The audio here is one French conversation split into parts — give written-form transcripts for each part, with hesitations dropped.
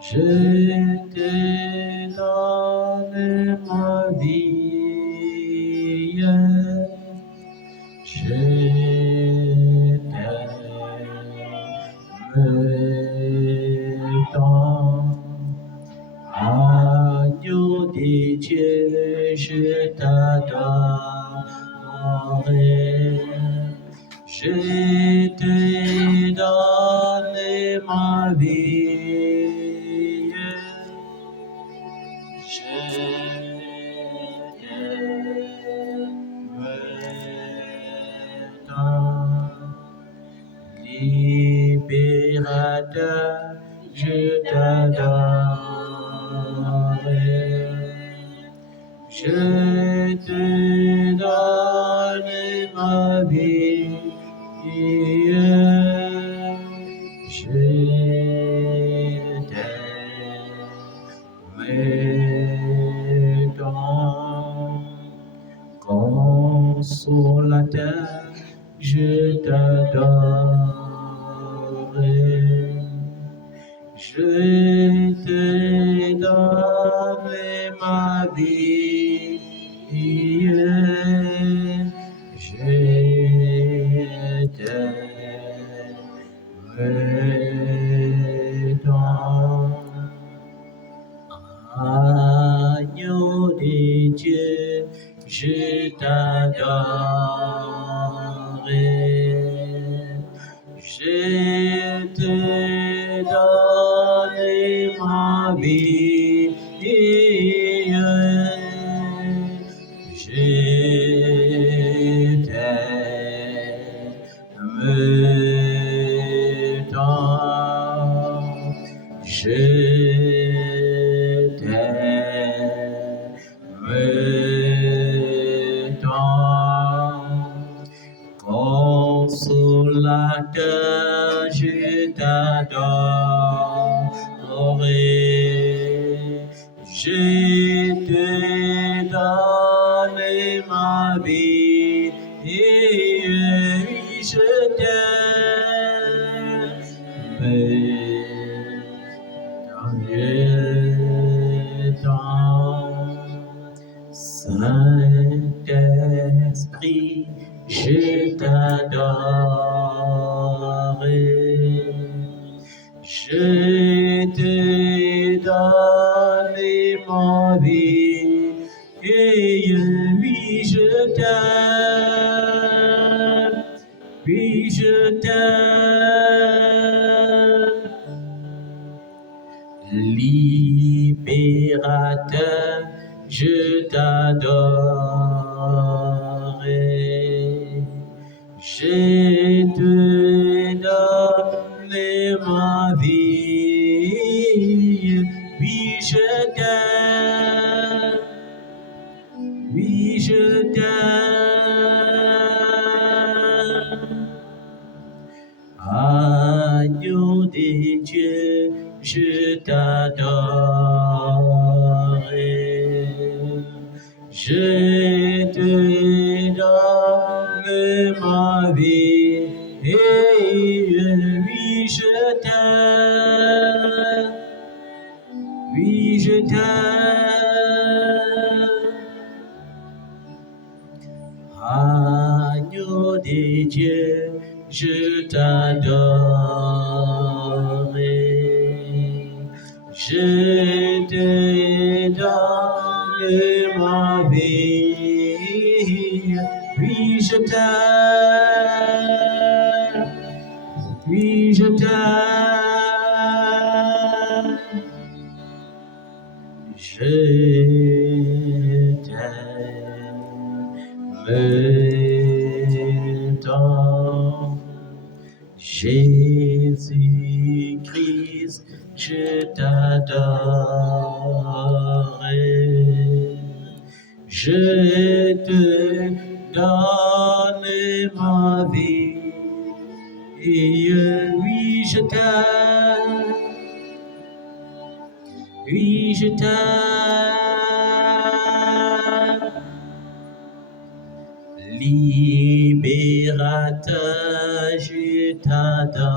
Je te donne ma vie, je t'aime tant. Agneau de Dieu, je t'adorerai. Je te donne ma vie. Je t'aime tant. Libérateur, je t'adorerai. Je te donne ma vie. Je t'aime tant. Consolateur, je t'adorerai. Je te donne ma vie. Je t'aime tant. Agneau de Dieu, je t'adorerai. Je te donne ma vie. Je t'aime tant. Je t'aime tant. Consolateur, je t'adorerai. Je te donne ma vie. Oui, je t'aime. Saint-Esprit, je t'adorerai. Je te donne ma vie. Oui, je t'aime. Oui, je t'aime. Libérateur, je t'adorerai. Je te donne ma vie. Oui, je t'aime. Oui, je t'aime. Agneau de Dieu, je t'adorerai. Je te donne ma vie. Oui, je t'aime. Oui, je t'aime. Agneau de Dieu, je t'adorerai. Je te donne ma vie. Oui, je t'aime. Oui, je t'aime. Je t'aime tant. Jésus-Christ, je t'adorerai. Je te donne ma vie. Oui, je t'aime. Oui, je t'aime. Libérateur, je t'adorerai.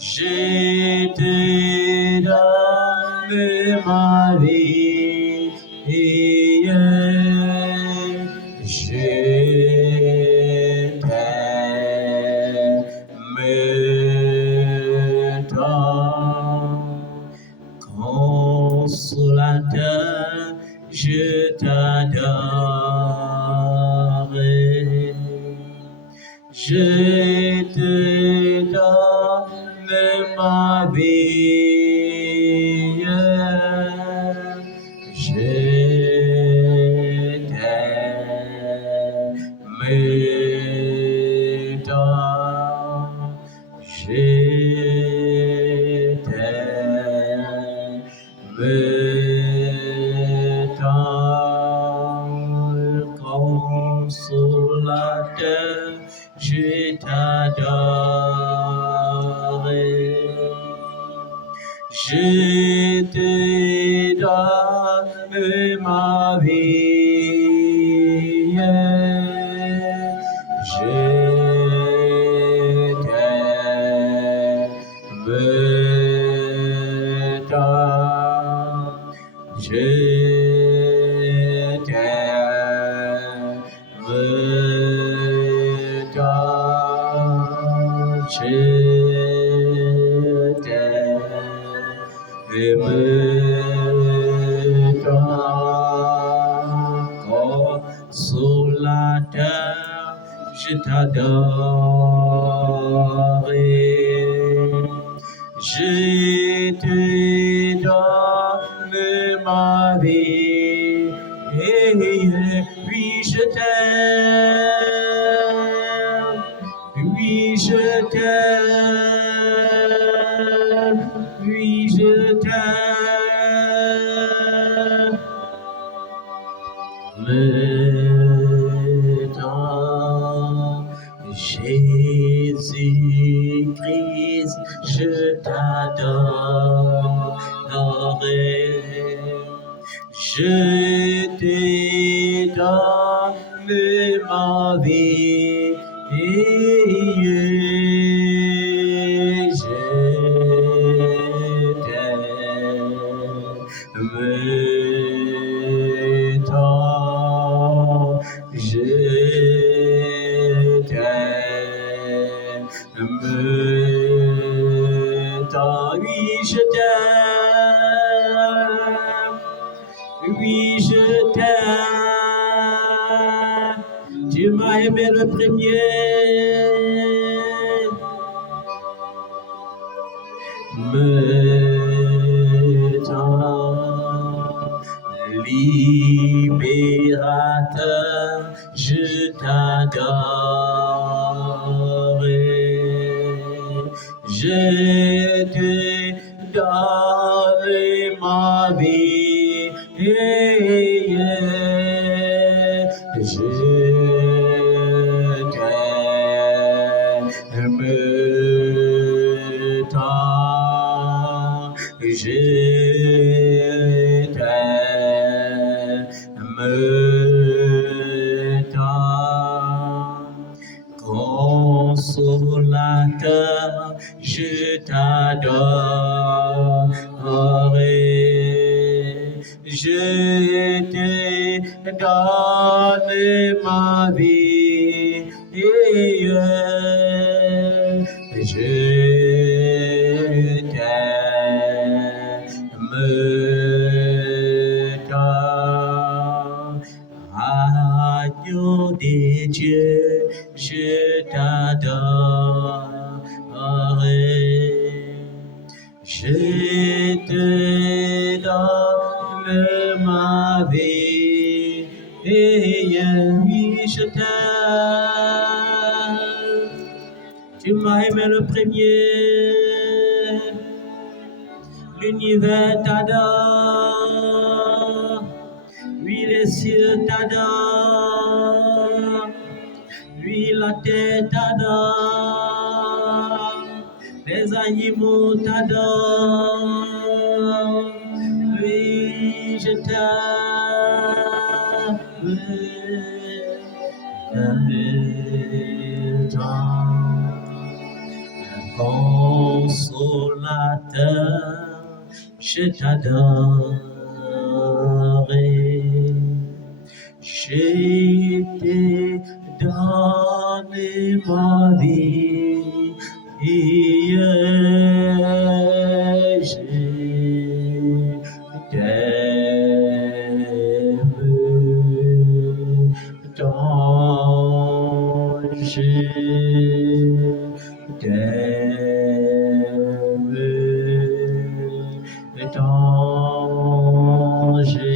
Je te donne ma vie, je t'aime tant. Consolateur, je t'adore. Je te donne ma vie, je t'aime tant, je t'aime tant, consolateur, je t'adore. Je te donne ma vie, je t'aime tant, je t'aime tant, je consolateur, je t'adore. Je te donne ma vie, oui je t'aime, oui je t'aime, oui je t'aime tant. Jésus-Christ, je t'adore. Je te donne ma vie, je t'aime tant, je t'aime tant, oui je t'aime, oui je t'aime, tu m'as aimé le premier. Libérateur, je t'adore. Je te donne ma vie, je t'aime tant, je t'aime tant, consolateur, je t'adore. Je te donne ma vie, je t'aime tant. Agneau des dieux, je t'adore. Je te donne ma vie, oui je t'aime. Tu m'as aimé le premier, l'univers t'adore, oui les cieux t'adorent, oui la terre t'adore, les animaux t'adorent, oui je t'aime tant. consolateur, je t'adore. Je t'ai donné ma vie, et je t'aime tant, je t'aime tant, je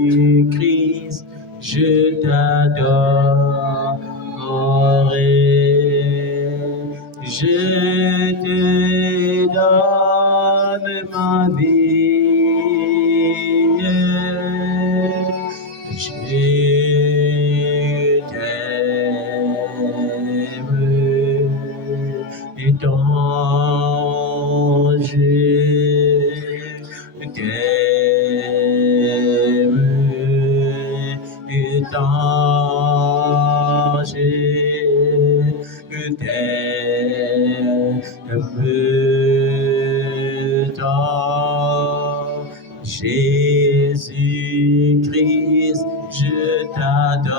Jésus-Christ, je t'adorerai. Je te donne ma vie. Je t'aime tant, je t'aime tant, je t'aime tant. Jésus-Christ, je t'adorerai.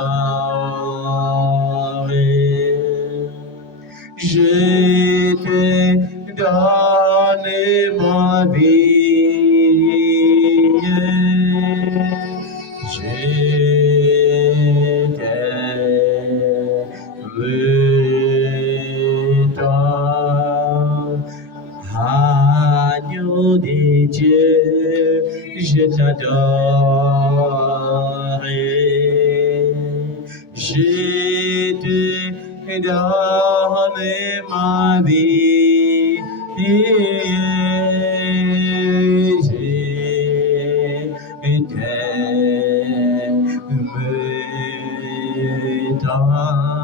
Je te donne ma vie. Je t'aime tant. Agneau de Dieu, je t'adorerai. Je te donne ma vie. Je t'aime tant.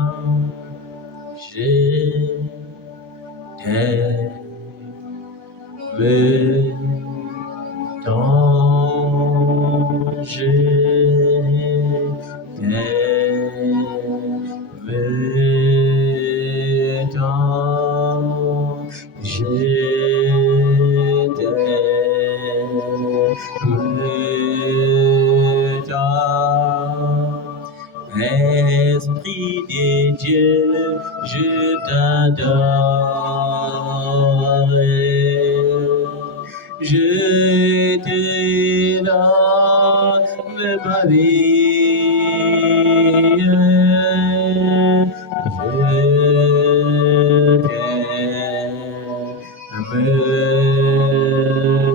Je t'aime tant, je t'aime tant, je t'aime tant. Esprit de Dieu, je t'adorerai. Je te donne ma vie. Je t'aime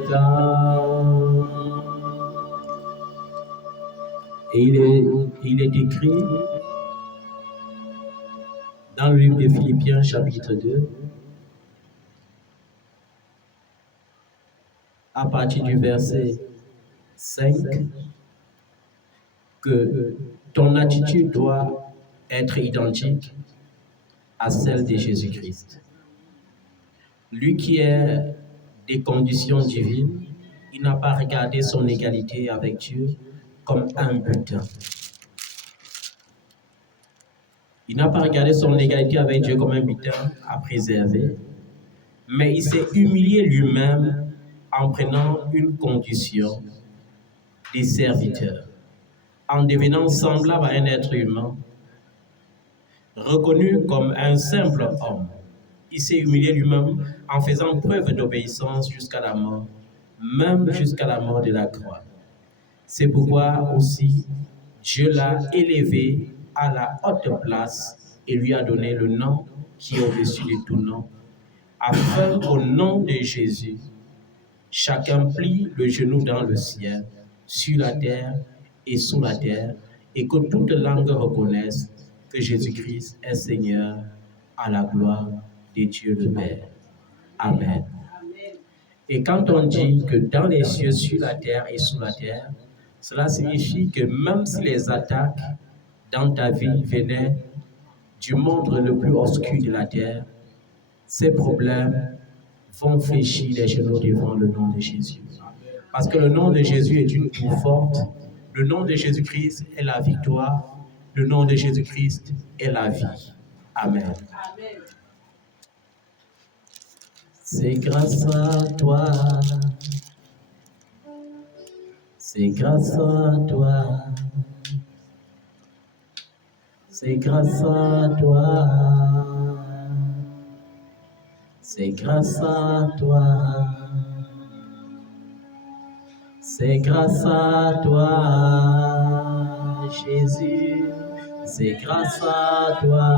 tant. Et il est écrit dans le livre de Philippiens, chapitre 2, à partir du verset 5, que ton attitude doit être identique à celle de Jésus-Christ. Lui qui est des conditions divines, il n'a pas regardé son égalité avec Dieu comme un butin. Il n'a pas regardé son égalité avec Dieu comme un butin à préserver, mais il s'est humilié lui-même en prenant une condition de serviteur, en devenant semblable à un être humain, reconnu comme un simple homme. Il s'est humilié lui-même en faisant preuve d'obéissance jusqu'à la mort, même jusqu'à la mort de la croix. C'est pourquoi aussi Dieu l'a élevé à la haute place et lui a donné le nom qui est au-dessus de tout nom, afin qu'au nom de Jésus, chacun plie le genou dans le ciel, sur la terre et sous la terre, et que toute langue reconnaisse que Jésus-Christ est Seigneur, à la gloire de Dieu le Père. Amen. Et quand on dit que dans les cieux, sur la terre et sous la terre, cela signifie que même si les attaques dans ta vie venaient du monde le plus obscur de la terre, ces problèmes vont fléchir les genoux devant le nom de Jésus. Parce que le nom de Jésus est une tour forte. Le nom de Jésus-Christ est la victoire. Le nom de Jésus-Christ est la vie. Amen. C'est grâce à toi. C'est grâce à toi. C'est grâce à toi. C'est grâce à toi. C'est grâce à toi, Jésus. C'est grâce à toi.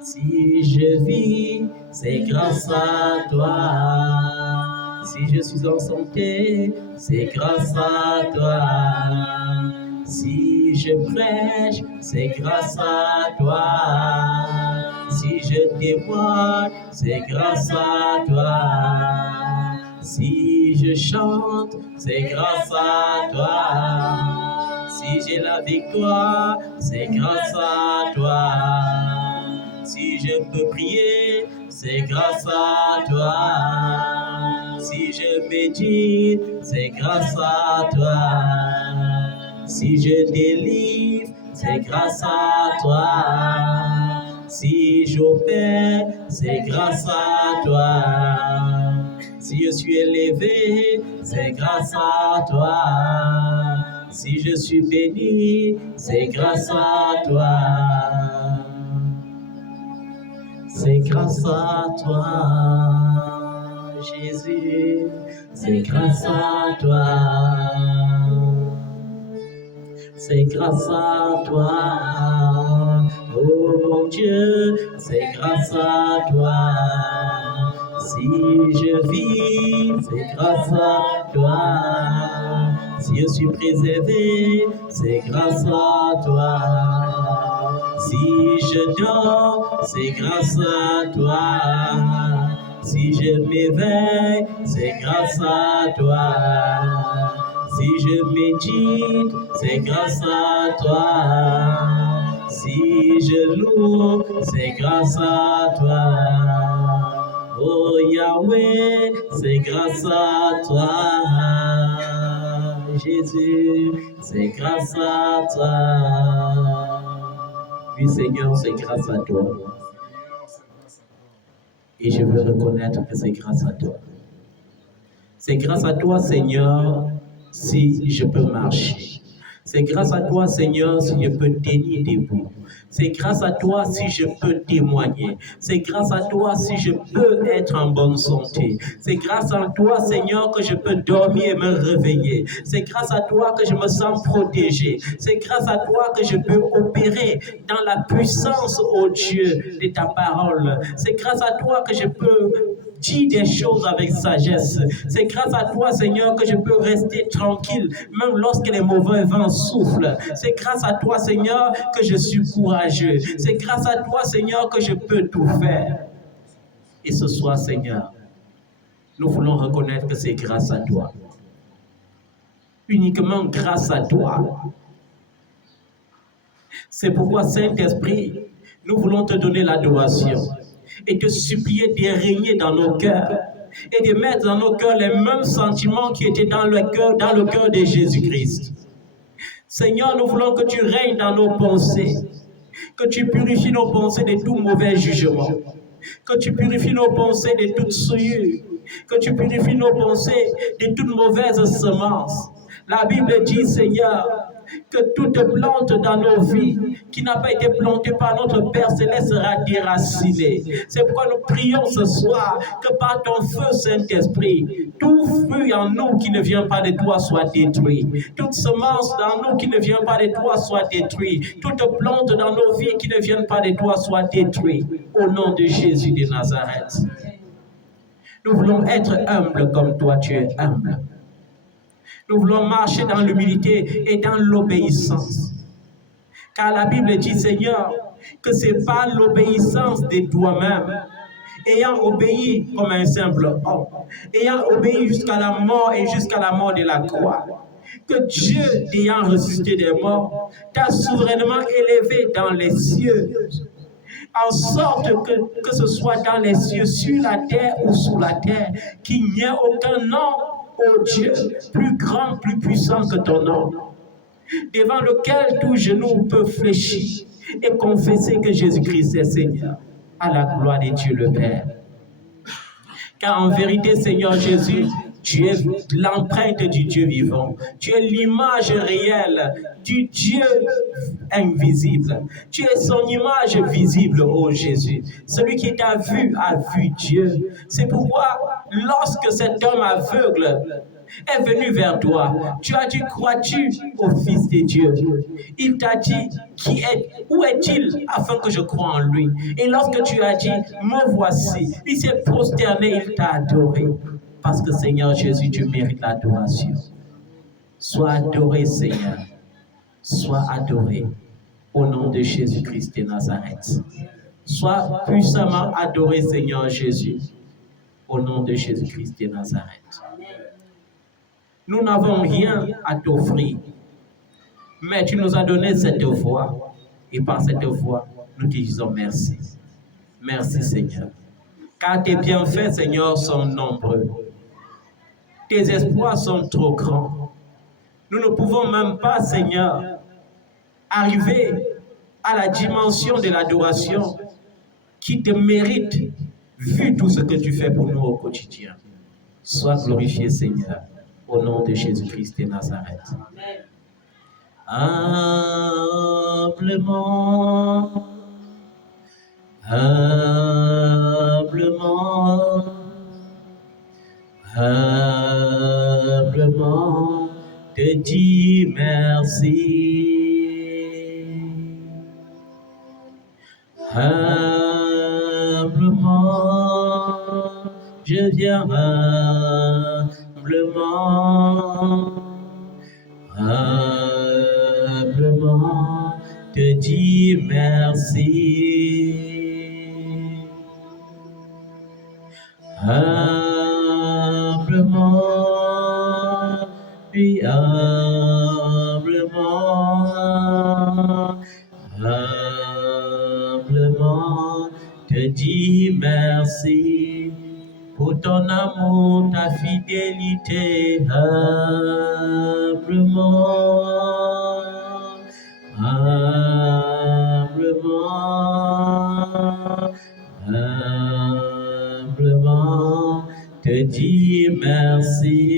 Si je vis, c'est grâce à toi. Si je suis en santé, c'est grâce à toi. Si je prêche, c'est grâce à toi. Si je témoigne, c'est grâce à toi. Si je chante, c'est grâce à toi. Si j'ai la victoire, c'est grâce à toi. Si je peux prier, c'est grâce à toi. Si je médite, c'est grâce à toi. Si je délivre, c'est grâce à toi. Si j'opère, c'est grâce à toi. Si je suis élevé, c'est grâce à toi. Si je suis béni, c'est grâce à toi. C'est grâce à toi, Jésus. C'est grâce à toi. C'est grâce à toi, oh mon Dieu, c'est grâce à toi. Si je vis, c'est grâce à toi. Si je suis préservé, c'est grâce à toi. Si je dors, c'est grâce à toi. Si je m'éveille, c'est grâce à toi. Si je médite, c'est grâce à toi. Si je loue, c'est grâce à toi. Oh Yahweh, c'est grâce à toi. Jésus, c'est grâce à toi. Oui Seigneur, c'est grâce à toi. Et je veux reconnaître que c'est grâce à toi. C'est grâce à toi, Seigneur, si je peux marcher. C'est grâce à toi, Seigneur, si je peux tenir debout. C'est grâce à toi si je peux témoigner. C'est grâce à toi si je peux être en bonne santé. C'est grâce à toi, Seigneur, que je peux dormir et me réveiller. C'est grâce à toi que je me sens protégé. C'est grâce à toi que je peux opérer dans la puissance, ô Dieu, de ta parole. C'est grâce à toi que je peux dire des choses avec sagesse. C'est grâce à toi, Seigneur, que je peux rester tranquille, même lorsque les mauvais vents soufflent. C'est grâce à toi, Seigneur, que je suis courageux. C'est grâce à toi, Seigneur, que je peux tout faire. Et ce soir, Seigneur, nous voulons reconnaître que c'est grâce à toi. Uniquement grâce à toi. C'est pourquoi, Saint-Esprit, nous voulons te donner l'adoration et te supplier de régner dans nos cœurs et de mettre dans nos cœurs les mêmes sentiments qui étaient dans le cœur de Jésus-Christ. Seigneur, nous voulons que tu règnes dans nos pensées, que tu purifies nos pensées de tout mauvais jugement, que tu purifies nos pensées de toute souillure, que tu purifies nos pensées de toute mauvaise semence. La Bible dit, Seigneur, que toute plante dans nos vies qui n'a pas été plantée par notre Père Céleste sera déracinée. C'est pourquoi nous prions ce soir que par ton feu, Saint-Esprit, tout fruit en nous qui ne vient pas de toi soit détruit. Toute semence dans nous qui ne vient pas de toi soit détruite. Toute plante dans nos vies qui ne viennent pas de toi soit détruite. Au nom de Jésus de Nazareth. Nous voulons être humbles comme toi tu es humble. Nous voulons marcher dans l'humilité et dans l'obéissance. Car la Bible dit, Seigneur, que ce n'est pas l'obéissance de toi-même, ayant obéi comme un simple homme, ayant obéi jusqu'à la mort et jusqu'à la mort de la croix, que Dieu, ayant ressuscité des morts, t'a souverainement élevé dans les cieux, en sorte que ce soit dans les cieux, sur la terre ou sous la terre, qu'il n'y ait aucun nom ô Dieu, plus grand, plus puissant que ton nom, devant lequel tout genou peut fléchir et confesser que Jésus-Christ est Seigneur, à la gloire de Dieu le Père. Car en vérité, Seigneur Jésus, tu es l'empreinte du Dieu vivant. Tu es l'image réelle du Dieu invisible. Tu es son image visible, ô Jésus. Celui qui t'a vu a vu Dieu. C'est pourquoi, lorsque cet homme aveugle est venu vers toi, tu as dit, crois-tu au Fils de Dieu? Il t'a dit, où est-il afin que je croie en lui? Et lorsque tu as dit, me voici, il s'est prosterné, il t'a adoré. Parce que Seigneur Jésus, tu mérites l'adoration. Sois adoré, Seigneur. Sois adoré au nom de Jésus-Christ de Nazareth. Sois puissamment adoré, Seigneur Jésus, au nom de Jésus-Christ de Nazareth. Nous n'avons rien à t'offrir, mais tu nous as donné cette voix, et par cette voix, nous te disons merci. Merci, Seigneur. Car tes bienfaits, Seigneur, sont nombreux. Tes espoirs sont trop grands. Nous ne pouvons même pas, Seigneur, arriver à la dimension de l'adoration qui te mérite, vu tout ce que tu fais pour nous au quotidien. Sois glorifié, Seigneur, au nom de Jésus-Christ de Nazareth. Humblement, humblement, humblement, te dis merci. Humblement, je viens humblement, humblement, te dis merci. Humblement, puis humblement, humblement, te dis merci pour ton amour, ta fidélité, humblement, humblement, humblement, te dis merci.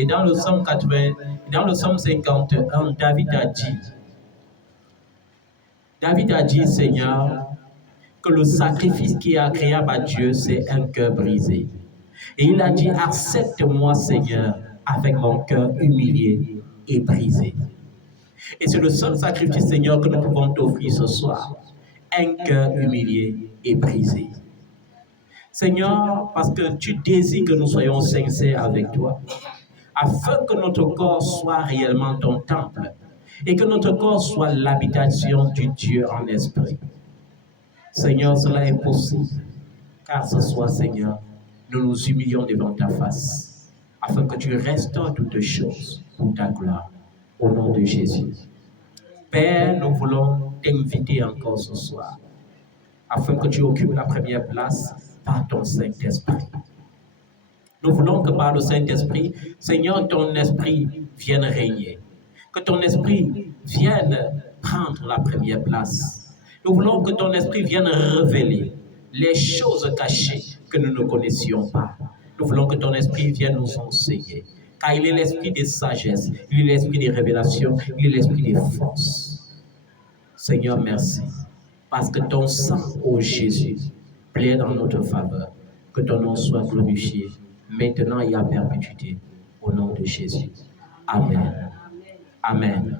Et dans le psaume 80, dans le psaume 51, David a dit, Seigneur, que le sacrifice qui est agréable à Dieu, c'est un cœur brisé. Et il a dit, accepte-moi, Seigneur, avec mon cœur humilié et brisé. Et c'est le seul sacrifice, Seigneur, que nous pouvons t'offrir ce soir. Un cœur humilié et brisé. Seigneur, parce que tu désires que nous soyons sincères avec toi, afin que notre corps soit réellement ton temple et que notre corps soit l'habitation du Dieu en esprit. Seigneur, cela est possible, car ce soir, Seigneur, nous nous humilions devant ta face, afin que tu restaures toutes choses pour ta gloire, au nom de Jésus. Père, nous voulons t'inviter encore ce soir, afin que tu occupes la première place par ton Saint-Esprit. Nous voulons que par le Saint-Esprit, Seigneur, ton esprit vienne régner, que ton esprit vienne prendre la première place. Nous voulons que ton esprit vienne révéler les choses cachées que nous ne connaissions pas. Nous voulons que ton esprit vienne nous enseigner, car il est l'esprit de sagesse, il est l'esprit de révélation, il est l'esprit de force. Seigneur, merci, parce que ton sang, ô Jésus, plaide en notre faveur. Que ton nom soit glorifié, maintenant et à perpétuité, au nom de Jésus. Amen. Amen.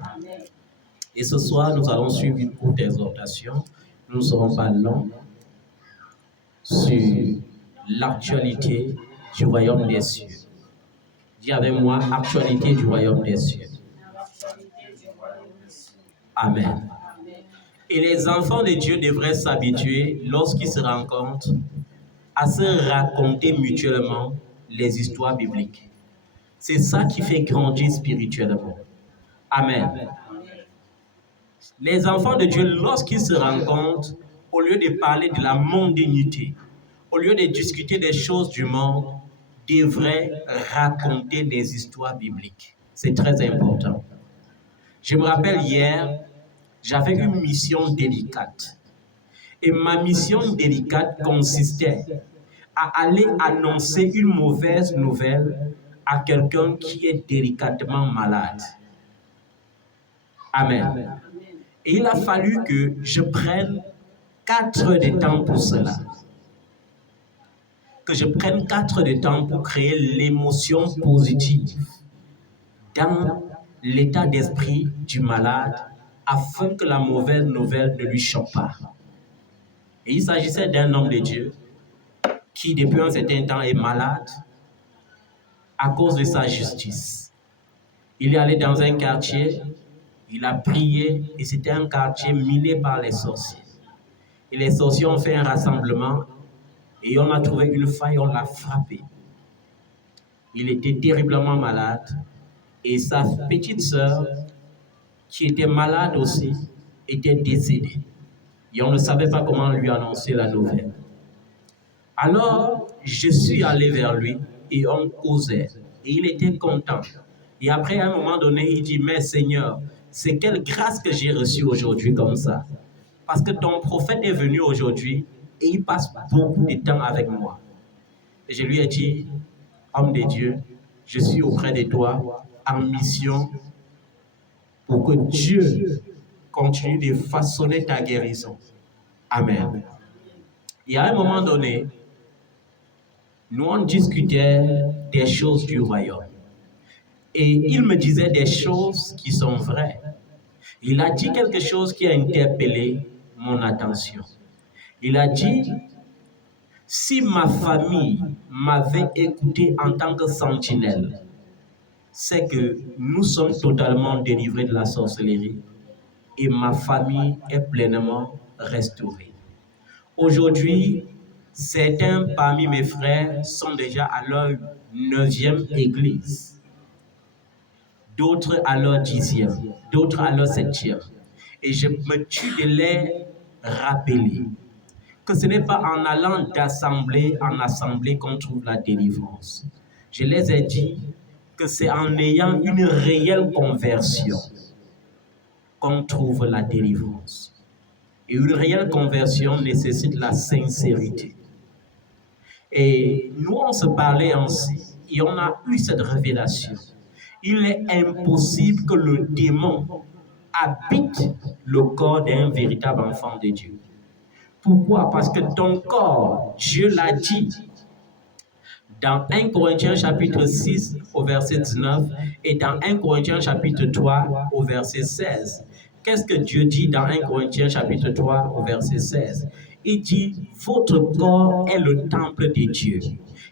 Et ce soir, nous allons suivre une courte exhortation. Nous ne serons pas longs sur l'actualité du royaume des cieux. Dis avec moi, actualité du royaume des cieux. Amen. Et les enfants de Dieu devraient s'habituer, lorsqu'ils se rencontrent, à se raconter mutuellement les histoires bibliques. C'est ça qui fait grandir spirituellement. Amen. Les enfants de Dieu, lorsqu'ils se rencontrent, au lieu de parler de la mondanité, au lieu de discuter des choses du monde, devrait raconter des histoires bibliques. C'est très important. Je me rappelle hier, j'avais une mission délicate. Et ma mission délicate consistait à aller annoncer une mauvaise nouvelle à quelqu'un qui est délicatement malade. Amen. Et il a fallu que je prenne 4 heures de temps pour cela. Que je prenne 4 heures de temps pour créer l'émotion positive dans l'état d'esprit du malade afin que la mauvaise nouvelle ne lui choque pas. Et il s'agissait d'un homme de Dieu qui, depuis un certain temps, est malade à cause de sa justice. Il est allé dans un quartier, il a prié, et c'était un quartier miné par les sorciers. Et les sorciers ont fait un rassemblement, et on a trouvé une faille, on l'a frappé. Il était terriblement malade, et sa petite sœur, qui était malade aussi, était décédée. Et on ne savait pas comment lui annoncer la nouvelle. Alors, je suis allé vers lui et on causait. Et il était content. Et après, à un moment donné, il dit, mais Seigneur, c'est quelle grâce que j'ai reçue aujourd'hui comme ça. Parce que ton prophète est venu aujourd'hui et il passe beaucoup de temps avec moi. Et je lui ai dit, homme de Dieu, je suis auprès de toi en mission pour que Dieu continue de façonner ta guérison. Amen. Et à un moment donné, nous on discutait des choses du royaume. Et il me disait des choses qui sont vraies. Il a dit quelque chose qui a interpellé mon attention. Il a dit, si ma famille m'avait écouté en tant que sentinelle, c'est que nous sommes totalement délivrés de la sorcellerie et ma famille est pleinement restaurée. Aujourd'hui, certains parmi mes frères sont déjà à leur 9e église, d'autres à leur 10e, d'autres à leur 7e. Et je me tue de les rappeler que ce n'est pas en allant d'assemblée en assemblée qu'on trouve la délivrance. Je les ai dit que c'est en ayant une réelle conversion qu'on trouve la délivrance. Et une réelle conversion nécessite la sincérité. Et nous, on se parlait ainsi, et on a eu cette révélation. Il est impossible que le démon habite le corps d'un véritable enfant de Dieu. Pourquoi? Parce que ton corps, Dieu l'a dit, dans 1 Corinthiens chapitre 6 au verset 19 et dans 1 Corinthiens chapitre 3 au verset 16. Qu'est-ce que Dieu dit dans 1 Corinthiens chapitre 3 au verset 16? Il dit, votre corps est le temple de Dieu.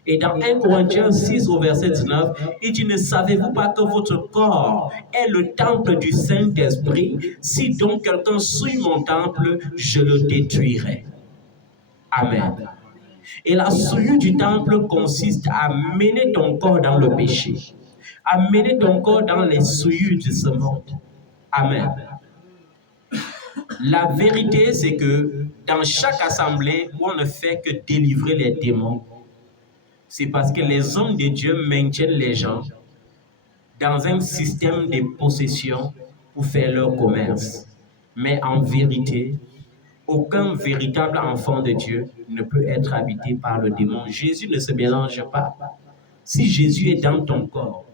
Et dans 1 Corinthiens 6 au verset 19, il dit, ne savez-vous pas que votre corps est le temple du Saint-Esprit? Si donc quelqu'un souille mon temple, je le détruirai. Amen. Et la souillure du temple consiste à mener ton corps dans le péché, à mener ton corps dans les souillures de ce monde. Amen. La vérité, c'est que dans chaque assemblée où on ne fait que délivrer les démons, c'est parce que les hommes de Dieu maintiennent les gens dans un système de possession pour faire leur commerce. Mais en vérité, aucun véritable enfant de Dieu ne peut être habité par le démon. Jésus ne se mélange pas. Si Jésus est dans ton corps,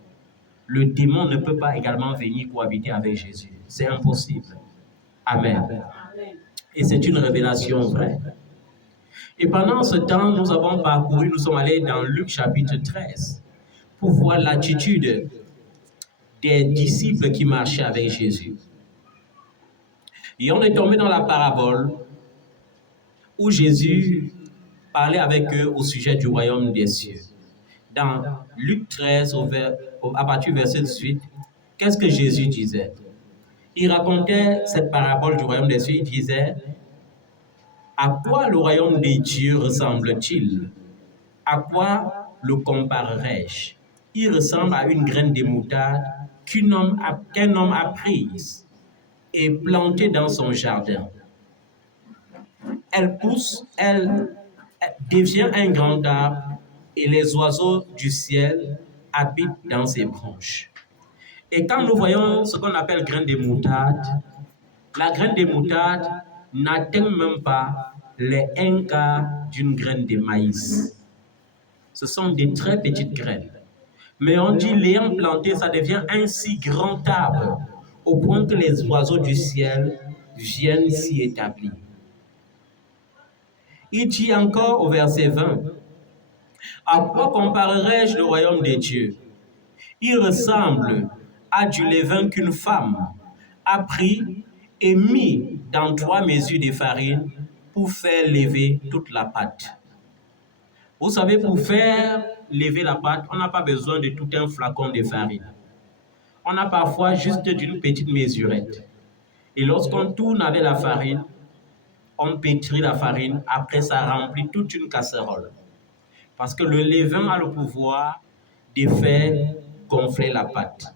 le démon ne peut pas également venir cohabiter avec Jésus. C'est impossible. Amen. Et c'est une révélation vraie. Et pendant ce temps, nous avons parcouru, nous sommes allés dans Luc chapitre 13 pour voir l'attitude des disciples qui marchaient avec Jésus. Et on est tombé dans la parabole où Jésus parlait avec eux au sujet du royaume des cieux. Dans Luc 13, à partir du verset 18, qu'est-ce que Jésus disait? Il racontait cette parabole du royaume des cieux, il disait, à quoi le royaume des dieux ressemble-t-il? À quoi le comparerais-je? Il ressemble à une graine de moutarde qu'un homme a prise et plantée dans son jardin. Elle pousse, elle devient un grand arbre et les oiseaux du ciel habitent dans ses branches. Et quand nous voyons ce qu'on appelle graine de moutarde, la graine de moutarde n'atteint même pas les 1/4 d'une graine de maïs. Ce sont des très petites graines. Mais on dit, l'ayant planté, ça devient un si grand arbre, au point que les oiseaux du ciel viennent s'y établir. Il dit encore au verset 20, « À quoi comparerai-je le royaume des dieux? Il ressemble à du levain qu'une femme a pris et mis dans 3 mesures de farine pour faire lever toute la pâte. » Vous savez, pour faire lever la pâte, on n'a pas besoin de tout un flacon de farine. On a parfois juste d'une petite mesurette. Et lorsqu'on tourne avec la farine, on pétrit la farine, après ça remplit toute une casserole. Parce que le levain a le pouvoir de faire gonfler la pâte.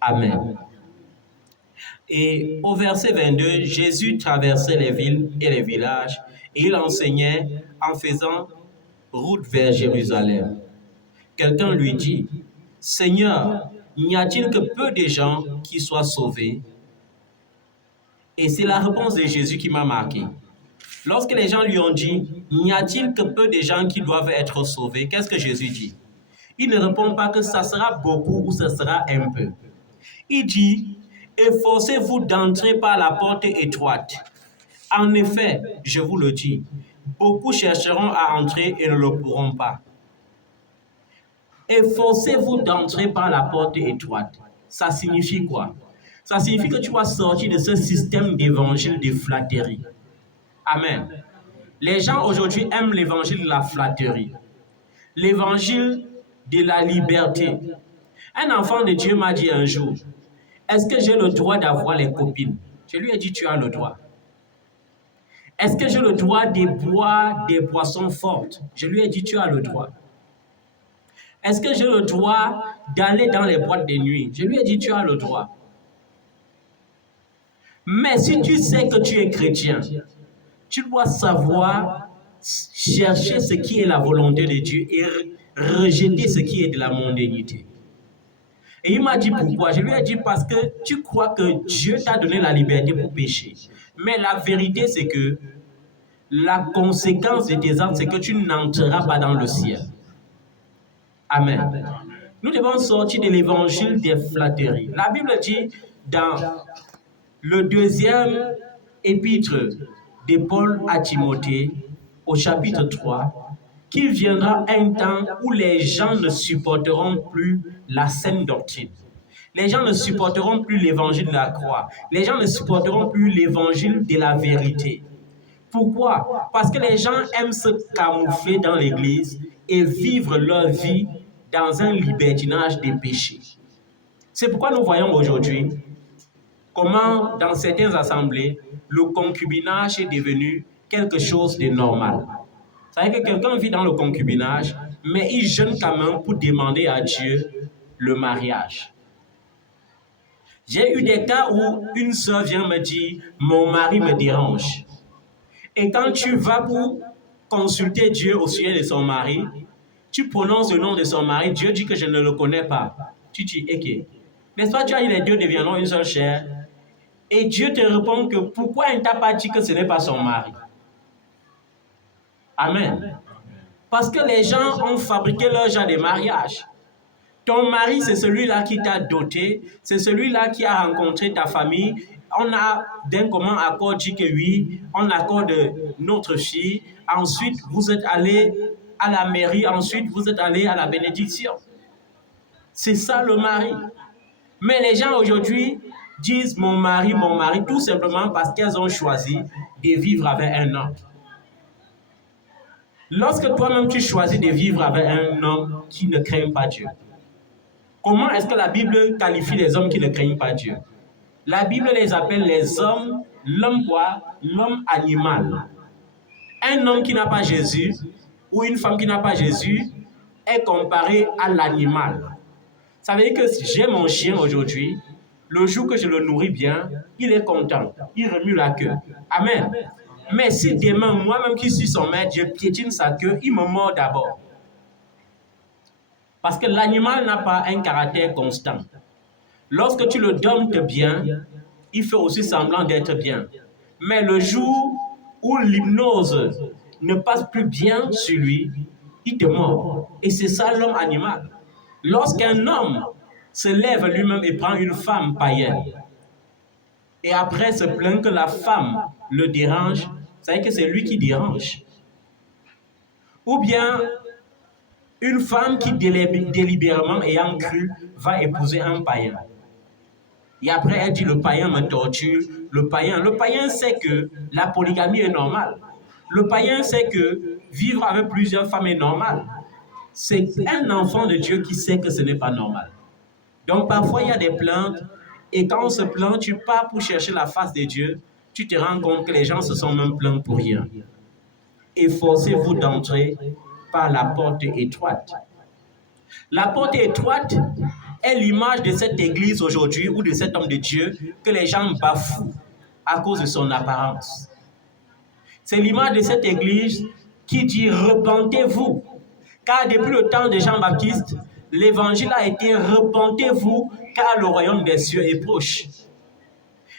Amen. Et au verset 22, Jésus traversait les villes et les villages et il enseignait en faisant route vers Jérusalem. Quelqu'un lui dit, « Seigneur, n'y a-t-il que peu de gens qui soient sauvés? » Et c'est la réponse de Jésus qui m'a marqué. Lorsque les gens lui ont dit, « N'y a-t-il que peu de gens qui doivent être sauvés ?» Qu'est-ce que Jésus dit? Il ne répond pas que ça sera beaucoup ou ça sera un peu. Il dit, « Efforcez-vous d'entrer par la porte étroite. En effet, je vous le dis, beaucoup chercheront à entrer et ne le pourront pas. » Efforcez-vous d'entrer par la porte étroite. Ça signifie quoi? Ça signifie que tu vas sortir de ce système d'évangile de flatterie. Amen. Les gens aujourd'hui aiment l'évangile de la flatterie, l'évangile de la liberté. Un enfant de Dieu m'a dit un jour, est-ce que j'ai le droit d'avoir les copines? Je lui ai dit, tu as le droit. Est-ce que j'ai le droit de boire des boissons fortes? Je lui ai dit, tu as le droit. Est-ce que j'ai le droit d'aller dans les boîtes de nuit? Je lui ai dit, tu as le droit. Mais si tu sais que tu es chrétien, tu dois savoir chercher ce qui est la volonté de Dieu et rejeter ce qui est de la mondanité. Et il m'a dit pourquoi? Je lui ai dit parce que tu crois que Dieu t'a donné la liberté pour pécher. Mais la vérité, c'est que la conséquence de tes actes, c'est que tu n'entreras pas dans le ciel. Amen. Nous devons sortir de l'évangile des flatteries. La Bible dit dans le 2e épître de Paul à Timothée, au chapitre 3, qu'il viendra un temps où les gens ne supporteront plus la saine doctrine. Les gens ne supporteront plus l'évangile de la croix. Les gens ne supporteront plus l'évangile de la vérité. Pourquoi? Parce que les gens aiment se camoufler dans l'église et vivre leur vie dans un libertinage des péchés. C'est pourquoi nous voyons aujourd'hui comment dans certaines assemblées, le concubinage est devenu quelque chose de normal. Ça veut dire que quelqu'un vit dans le concubinage, mais il jeûne quand même pour demander à Dieu le mariage. J'ai eu des cas où une sœur vient me dire « mon mari me dérange ». Et quand tu vas pour consulter Dieu au sujet de son mari, tu prononces le nom de son mari, Dieu dit que je ne le connais pas. Tu dis « ok ». N'est-ce pas, tu as dit les deux deviendront une seule chair. Et Dieu te répond que pourquoi il ne t'a pas dit que ce n'est pas son mari? Amen. Parce que les gens ont fabriqué leur genre de mariage. Ton mari, c'est celui-là qui t'a doté, c'est celui-là qui a rencontré ta famille. On a d'un commun accord dit que oui, on accorde notre fille. Ensuite, vous êtes allé à la mairie, ensuite, vous êtes allé à la bénédiction. C'est ça le mari. Mais les gens aujourd'hui disent mon mari, tout simplement parce qu'elles ont choisi de vivre avec un homme. Lorsque toi-même tu choisis de vivre avec un homme qui ne craint pas Dieu, comment est-ce que la Bible qualifie les hommes qui ne craignent pas Dieu? La Bible les appelle les hommes, l'homme quoi? L'homme animal. Un homme qui n'a pas Jésus ou une femme qui n'a pas Jésus est comparé à l'animal. Ça veut dire que si j'ai mon chien aujourd'hui, le jour que je le nourris bien, il est content, il remue la queue. Amen. Mais si demain, moi-même qui suis son maître, je piétine sa queue, il me mord d'abord. Parce que l'animal n'a pas un caractère constant. Lorsque tu le domptes bien, il fait aussi semblant d'être bien. Mais le jour où l'hypnose ne passe plus bien sur lui, il te mord. Et c'est ça l'homme animal. Lorsqu'un homme se lève lui-même et prend une femme païenne, et après se plaint que la femme le dérange, vous savez que c'est lui qui dérange. Ou bien une femme qui délibérément ayant cru va épouser un païen. Et après elle dit le païen me torture, le païen sait que la polygamie est normale. Le païen sait que vivre avec plusieurs femmes est normal. C'est un enfant de Dieu qui sait que ce n'est pas normal. Donc parfois il y a des plaintes et quand on se plaint, tu pars pour chercher la face de Dieu, tu te rends compte que les gens se sont même plaints pour rien. Efforcez-vous d'entrer par la porte étroite. La porte étroite est l'image de cette église aujourd'hui ou de cet homme de Dieu que les gens bafouent à cause de son apparence. C'est l'image de cette église qui dit repentez-vous. Car depuis le temps de Jean-Baptiste, l'évangile a été repentez-vous car le royaume des cieux est proche.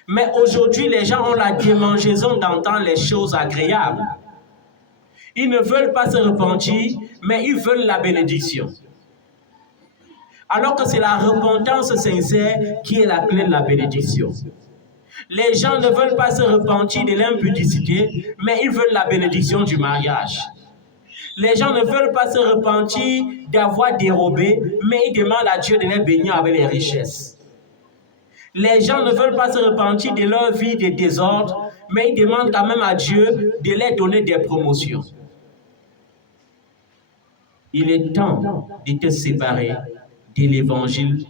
Mais aujourd'hui, les gens ont la démangeaison d'entendre les choses agréables. Ils ne veulent pas se repentir, mais ils veulent la bénédiction. Alors que c'est la repentance sincère qui est la clé de la bénédiction. Les gens ne veulent pas se repentir de l'impudicité, mais ils veulent la bénédiction du mariage. Les gens ne veulent pas se repentir d'avoir dérobé, mais ils demandent à Dieu de les bénir avec les richesses. Les gens ne veulent pas se repentir de leur vie de désordre, mais ils demandent quand même à Dieu de les donner des promotions. Il est temps de te séparer de l'évangile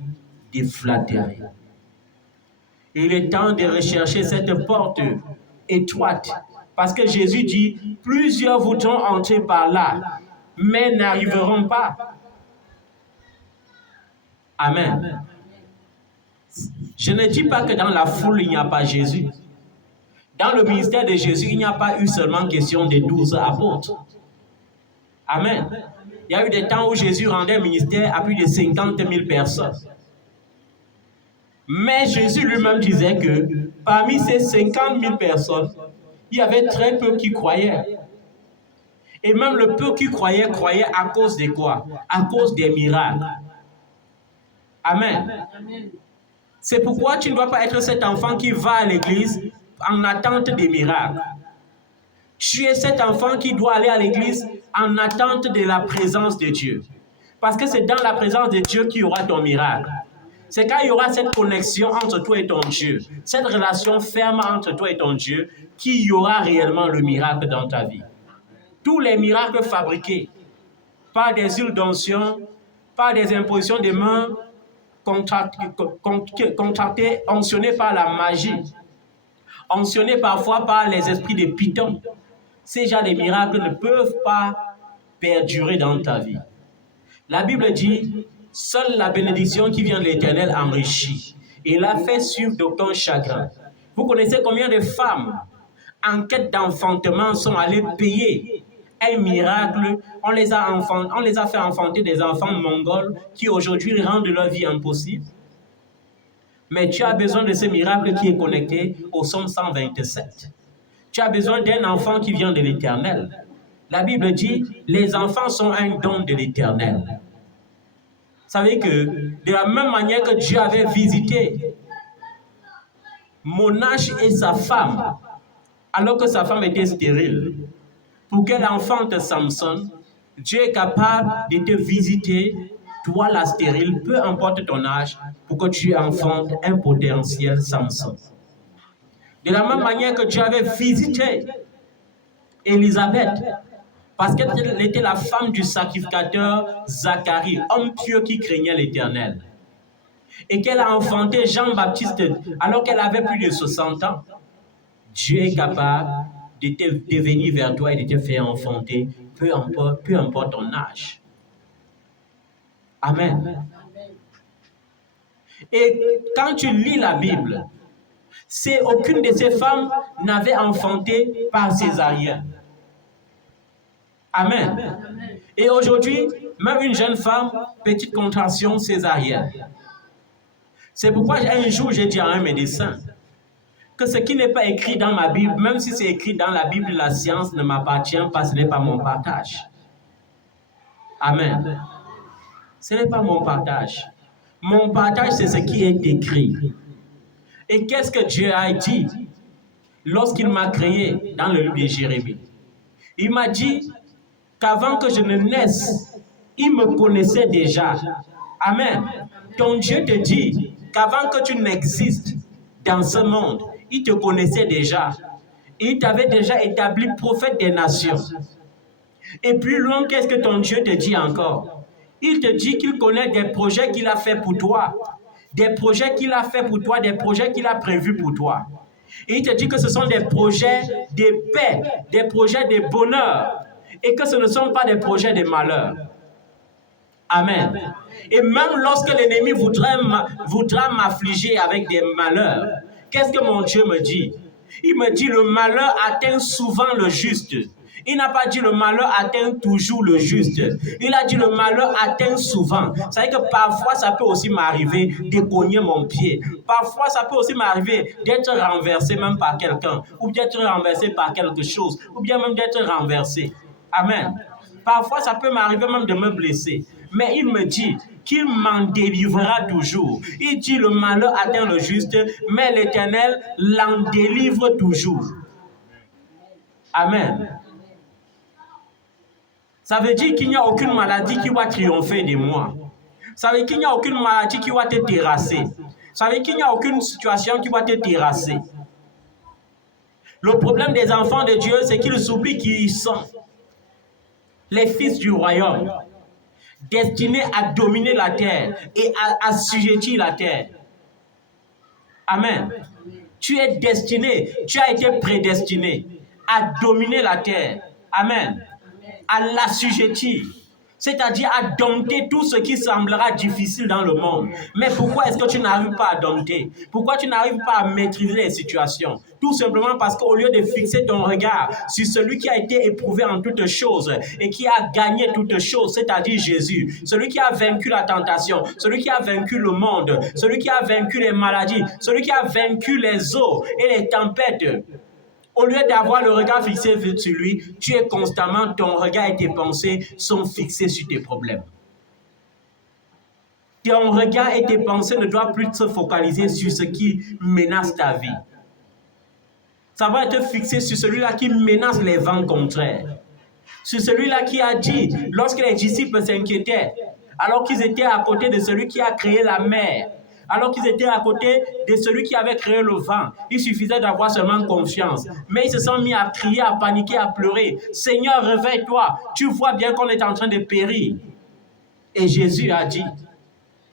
des flatteries. Il est temps de rechercher cette porte étroite. Parce que Jésus dit, plusieurs voudront entrer par là, mais n'arriveront pas. Amen. Je ne dis pas que dans la foule, il n'y a pas Jésus. Dans le ministère de Jésus, il n'y a pas eu seulement question des 12 apôtres. Amen. Il y a eu des temps où Jésus rendait un ministère à plus de 50 000 personnes. Mais Jésus lui-même disait que parmi ces 50 000 personnes, il y avait très peu qui croyaient. Et même le peu qui croyaient à cause de quoi? À cause des miracles. Amen. C'est pourquoi tu ne dois pas être cet enfant qui va à l'église en attente des miracles. Tu es cet enfant qui doit aller à l'église en attente de la présence de Dieu. Parce que c'est dans la présence de Dieu qu'il y aura ton miracle. C'est quand il y aura cette connexion entre toi et ton Dieu, cette relation ferme entre toi et ton Dieu, qu'il y aura réellement le miracle dans ta vie. Tous les miracles fabriqués par des huiles d'onction, par des impositions de mains, contractées, onction par la magie, onction parfois par les esprits de Python. Ces genres de miracles ne peuvent pas perdurer dans ta vie. La Bible dit, seule la bénédiction qui vient de l'Éternel enrichit. Et l'a fait suivre d'aucun chagrin. Vous connaissez combien de femmes en quête d'enfantement sont allées payer un miracle? On les a fait enfanter des enfants mongols qui aujourd'hui rendent leur vie impossible. Mais tu as besoin de ce miracle qui est connecté au psaume 127. Tu as besoin d'un enfant qui vient de l'Éternel. La Bible dit, les enfants sont un don de l'Éternel. Vous savez que de la même manière que Dieu avait visité Monash et sa femme, alors que sa femme était stérile, pour qu'elle enfante Samson, Dieu est capable de te visiter, toi la stérile, peu importe ton âge, pour que tu enfantes un potentiel Samson. De la même manière que Dieu avait visité Élisabeth, parce qu'elle était la femme du sacrificateur Zacharie, homme pieux qui craignait l'Éternel. Et qu'elle a enfanté Jean-Baptiste alors qu'elle avait plus de 60 ans. Dieu est capable de venir vers toi et de te faire enfanter, peu importe ton âge. Amen. Et quand tu lis la Bible, c'est aucune de ces femmes n'avait enfanté par césarienne. Amen. Et aujourd'hui, Même une jeune femme, petite contraction césarienne. C'est pourquoi un jour, j'ai dit à un médecin que ce qui n'est pas écrit dans ma Bible, même si c'est écrit dans la Bible, la science ne m'appartient pas, ce n'est pas mon partage. Amen. Ce n'est pas mon partage. Mon partage, c'est ce qui est écrit. Et qu'est-ce que Dieu a dit lorsqu'il m'a créé dans le livre de Jérémie? Il m'a dit qu'avant que je ne naisse, il me connaissait déjà. Amen. Ton Dieu te dit qu'avant que tu n'existes dans ce monde, il te connaissait déjà. Il t'avait déjà établi prophète des nations. Et plus loin, qu'est-ce que ton Dieu te dit encore? Il te dit qu'il connaît des projets qu'il a fait pour toi. Des projets qu'il a fait pour toi, des projets qu'il a prévus pour toi. Et il te dit que ce sont des projets de paix, des projets de bonheur, et que ce ne sont pas des projets de malheur. Amen. Et même lorsque l'ennemi voudra m'affliger avec des malheurs, qu'est-ce que mon Dieu me dit? Il me dit le malheur atteint souvent le juste. Il n'a pas dit le malheur atteint toujours le juste. Il a dit le malheur atteint souvent. Ça veut dire que parfois, ça peut aussi m'arriver de cogner mon pied. Parfois, ça peut aussi m'arriver d'être renversé même par quelqu'un, ou d'être renversé par quelque chose, ou bien même d'être renversé. Amen. Parfois, ça peut m'arriver même de me blesser. Mais il me dit qu'il m'en délivrera toujours. Il dit le malheur atteint le juste, mais l'Éternel l'en délivre toujours. Amen. Ça veut dire qu'il n'y a aucune maladie qui va triompher de moi. Ça veut dire qu'il n'y a aucune maladie qui va te terrasser. Ça veut dire qu'il n'y a aucune situation qui va te terrasser. Le problème des enfants de Dieu, c'est qu'ils oublient qui ils sont. Les fils du royaume, destinés à dominer la terre et à assujettir la terre. Amen. Tu es destiné, tu as été prédestiné à dominer la terre. Amen. À l'assujettir, c'est-à-dire à dompter tout ce qui semblera difficile dans le monde. Mais pourquoi est-ce que tu n'arrives pas à dompter? Pourquoi tu n'arrives pas à maîtriser les situations? Tout simplement parce qu'au lieu de fixer ton regard sur celui qui a été éprouvé en toutes choses et qui a gagné toutes choses, c'est-à-dire Jésus, celui qui a vaincu la tentation, celui qui a vaincu le monde, celui qui a vaincu les maladies, celui qui a vaincu les eaux et les tempêtes, au lieu d'avoir le regard fixé sur lui, tu es constamment, ton regard et tes pensées sont fixés sur tes problèmes. Ton regard et tes pensées ne doivent plus se focaliser sur ce qui menace ta vie. Ça va être fixé sur celui-là qui menace les vents contraires. Sur celui-là qui a dit, lorsque les disciples s'inquiétaient, alors qu'ils étaient à côté de celui qui a créé la mer, alors qu'ils étaient à côté de celui qui avait créé le vent. Il suffisait d'avoir seulement confiance. Mais ils se sont mis à crier, à paniquer, à pleurer. Seigneur, réveille-toi. Tu vois bien qu'on est en train de périr. Et Jésus a dit,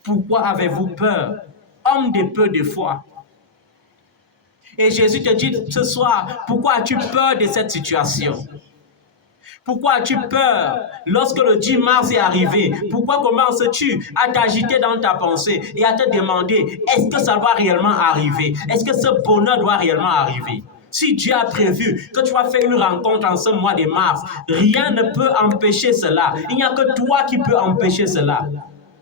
pourquoi avez-vous peur, homme de peu de foi? Et Jésus te dit ce soir, pourquoi as-tu peur de cette situation? Pourquoi as-tu peur lorsque le 10 mars est arrivé? Pourquoi commences-tu à t'agiter dans ta pensée et à te demander, est-ce que ça va réellement arriver? Est-ce que ce bonheur doit réellement arriver? Si Dieu a prévu que tu vas faire une rencontre en ce mois de mars, rien ne peut empêcher cela. Il n'y a que toi qui peux empêcher cela.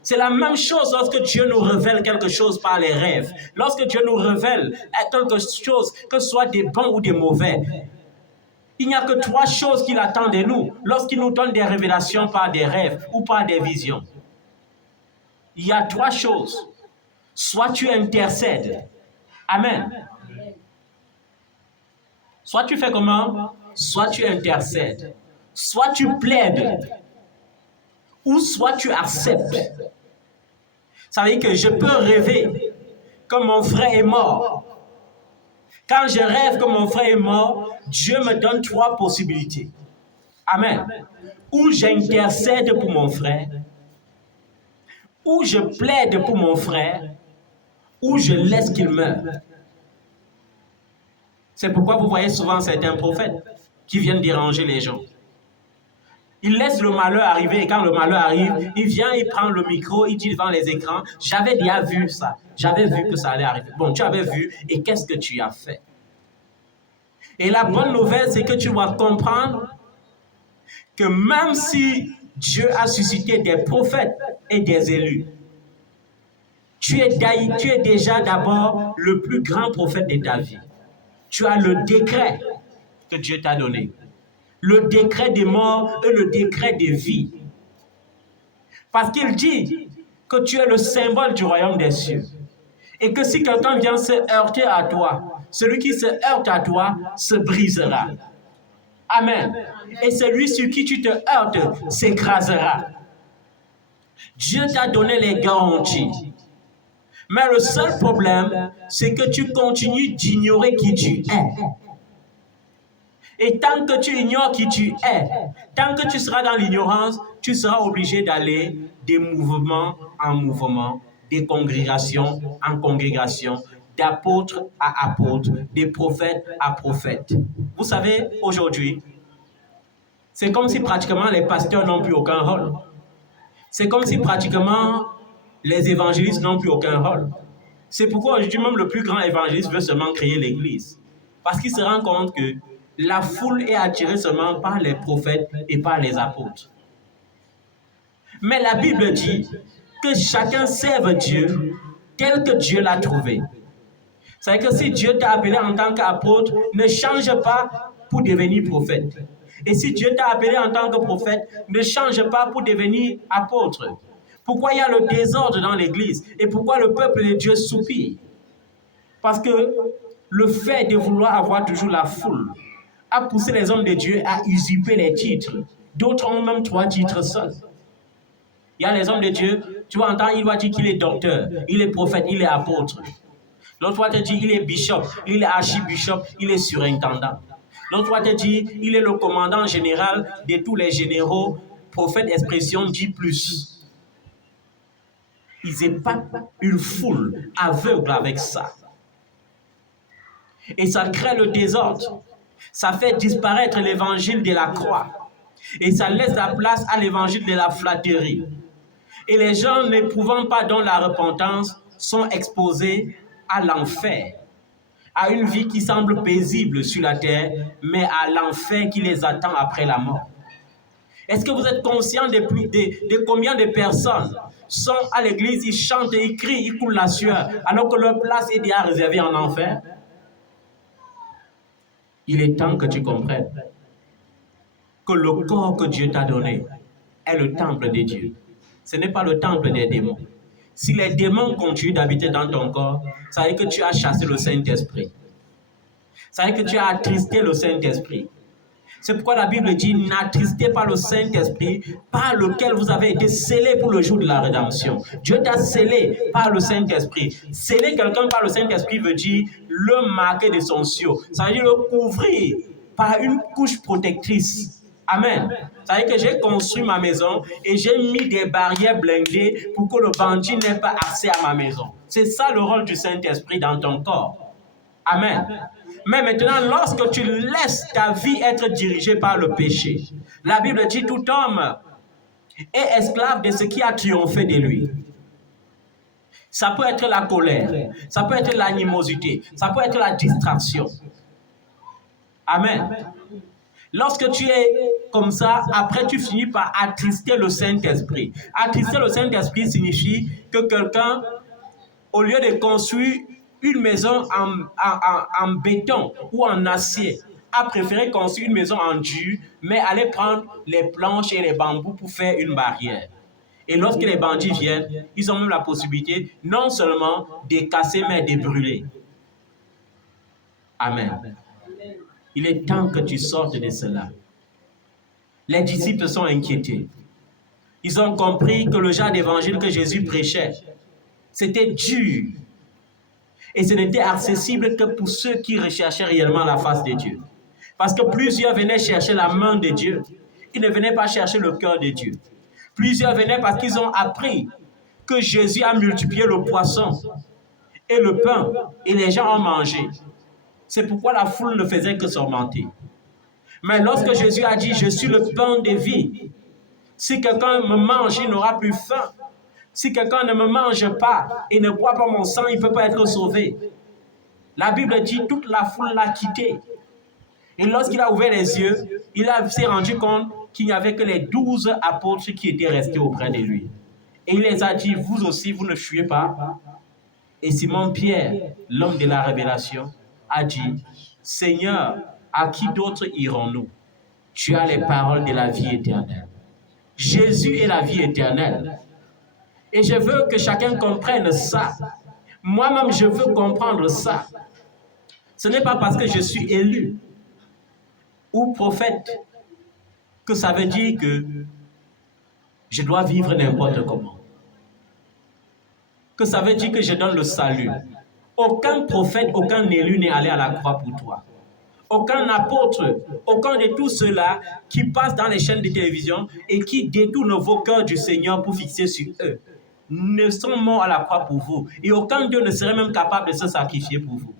C'est la même chose lorsque Dieu nous révèle quelque chose par les rêves. Lorsque Dieu nous révèle quelque chose, que ce soit des bons ou des mauvais. Il n'y a que trois choses qu'il attend de nous lorsqu'il nous donne des révélations par des rêves ou par des visions. Il y a trois choses. Soit tu intercèdes. Amen. Soit tu fais comment? Soit tu intercèdes. Soit tu plaides. Ou soit tu acceptes. Ça veut dire que je peux rêver que mon frère est mort. Quand je rêve que mon frère est mort, Dieu me donne trois possibilités. Amen. Ou j'intercède pour mon frère, ou je plaide pour mon frère, ou je laisse qu'il meure. C'est pourquoi vous voyez souvent certains prophètes qui viennent déranger les gens. Il laisse le malheur arriver et quand le malheur arrive, il vient, il prend le micro, il dit devant les écrans, j'avais déjà vu ça, j'avais vu que ça allait arriver. Bon, tu avais vu et qu'est-ce que tu as fait? Et la bonne nouvelle, c'est que tu dois comprendre que même si Dieu a suscité des prophètes et des élus. Tu es déjà d'abord le plus grand prophète de ta vie. Tu as le décret que Dieu t'a donné. Le décret des morts et le décret des vies. Parce qu'il dit que tu es le symbole du royaume des cieux. Et que si quelqu'un vient se heurter à toi, celui qui se heurte à toi se brisera. Amen. Et celui sur qui tu te heurtes s'écrasera. Dieu t'a donné les garanties. Mais le seul problème, c'est que tu continues d'ignorer qui tu es. Et tant que tu ignores qui tu es, tant que tu seras dans l'ignorance, tu seras obligé d'aller des mouvements en mouvement, des congrégations en congrégation, d'apôtre à apôtre, des prophètes à prophètes. Vous savez, aujourd'hui, c'est comme si pratiquement les pasteurs n'ont plus aucun rôle. C'est comme si pratiquement les évangélistes n'ont plus aucun rôle. C'est pourquoi aujourd'hui même le plus grand évangéliste veut seulement créer l'église. Parce qu'il se rend compte que la foule est attirée seulement par les prophètes et par les apôtres. Mais la Bible dit que chacun serve Dieu tel que Dieu l'a trouvé. C'est-à-dire que si Dieu t'a appelé en tant qu'apôtre, ne change pas pour devenir prophète. Et si Dieu t'a appelé en tant que prophète, ne change pas pour devenir apôtre. Pourquoi il y a le désordre dans l'église? Et pourquoi le peuple de Dieu soupire? Parce que le fait de vouloir avoir toujours la foule a poussé les hommes de Dieu à usurper les titres. D'autres ont même 3 titres seuls. Il y a les hommes de Dieu, tu vas entendre, il va dire qu'il est docteur, il est prophète, il est apôtre. L'autre va te dire il est bishop, il est archibishop, il est surintendant. L'autre va te dire il est le commandant général de tous les généraux, prophète expression dit plus. Ils épatent une foule aveugle avec ça. Et ça crée le désordre. Ça fait disparaître l'évangile de la croix. Et ça laisse la place à l'évangile de la flatterie. Et les gens n'éprouvant pas dans la repentance sont exposés à l'enfer, à une vie qui semble paisible sur la terre, mais à l'enfer qui les attend après la mort. Est-ce que vous êtes conscient de combien de personnes sont à l'église, ils chantent, ils crient, ils coulent la sueur, alors que leur place est déjà réservée en enfer? Il est temps que tu comprennes que le corps que Dieu t'a donné est le temple de Dieu. Ce n'est pas le temple des démons. Si les démons continuent d'habiter dans ton corps, ça veut dire que tu as chassé le Saint-Esprit. Ça veut dire que tu as attristé le Saint-Esprit. C'est pourquoi la Bible dit, n'attristez pas le Saint-Esprit par lequel vous avez été scellés pour le jour de la rédemption. Dieu t'a scellé par le Saint-Esprit. Sceller quelqu'un par le Saint-Esprit veut dire le marquer de son sceau. Ça veut dire le couvrir par une couche protectrice. Amen. Ça veut dire que j'ai construit ma maison et j'ai mis des barrières blindées pour que le bandit n'ait pas accès à ma maison. C'est ça le rôle du Saint-Esprit dans ton corps. Amen. Mais maintenant, lorsque tu laisses ta vie être dirigée par le péché, la Bible dit tout homme est esclave de ce qui a triomphé de lui. Ça peut être la colère, ça peut être l'animosité, ça peut être la distraction. Amen. Lorsque tu es comme ça, après tu finis par attrister le Saint-Esprit. Attrister le Saint-Esprit signifie que quelqu'un, au lieu de construire une maison en béton ou en acier, a préféré construire une maison en dur, mais aller prendre les planches et les bambous pour faire une barrière. Et lorsque les bandits viennent, ils ont même la possibilité non seulement de casser, mais de brûler. Amen. Il est temps que tu sortes de cela. Les disciples sont inquiétés. Ils ont compris que le genre d'évangile que Jésus prêchait, c'était dur. Et ce n'était accessible que pour ceux qui recherchaient réellement la face de Dieu. Parce que plusieurs venaient chercher la main de Dieu. Ils ne venaient pas chercher le cœur de Dieu. Plusieurs venaient parce qu'ils ont appris que Jésus a multiplié le poisson et le pain, et les gens ont mangé. C'est pourquoi la foule ne faisait que s'augmenter. Mais lorsque Jésus a dit « Je suis le pain de vie », si quelqu'un me mange, il n'aura plus faim. Si quelqu'un ne me mange pas et ne boit pas mon sang, il ne peut pas être sauvé. La Bible dit toute la foule l'a quitté. Et lorsqu'il a ouvert les yeux, il s'est rendu compte qu'il n'y avait que les 12 apôtres qui étaient restés auprès de lui. Et il les a dit, vous aussi, vous ne fuyez pas. Et Simon-Pierre, l'homme de la révélation, a dit, Seigneur, à qui d'autre irons-nous? Tu as les paroles de la vie éternelle. Jésus est la vie éternelle. Et je veux que chacun comprenne ça. Moi-même, je veux comprendre ça. Ce n'est pas parce que je suis élu ou prophète que ça veut dire que je dois vivre n'importe comment. Que ça veut dire que je donne le salut. Aucun prophète, aucun élu n'est allé à la croix pour toi. Aucun apôtre, aucun de tous ceux-là qui passent dans les chaînes de télévision et qui détournent vos cœurs du Seigneur pour fixer sur eux, ne sont morts à la croix pour vous. Et aucun Dieu ne serait même capable de se sacrifier pour vous.